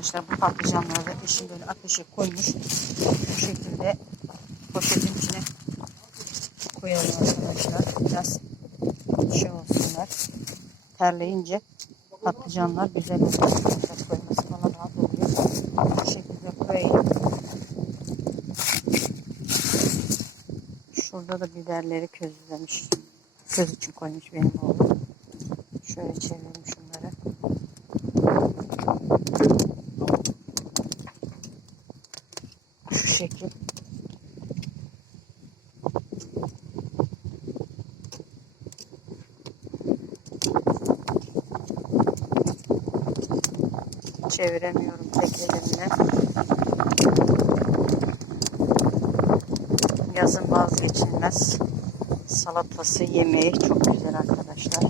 arkadaşlar bu patlıcanları eşim böyle ateşe koymuş. Bu şekilde poşetin içine koyalım arkadaşlar. Biraz şey olsunlar. Terleyince patlıcanlar güzel oluyor. Biraz koyması bana rahat oluyor. Bu şekilde koyayım. Şurada da biberleri közlemiş. Köz için koymuş benim oğlum. Şöyle çevirelim şunları. Şu şekil. Çeviremiyorum tek elimle. Yazın vazgeçilmez salatası yemeği çok güzel arkadaşlar.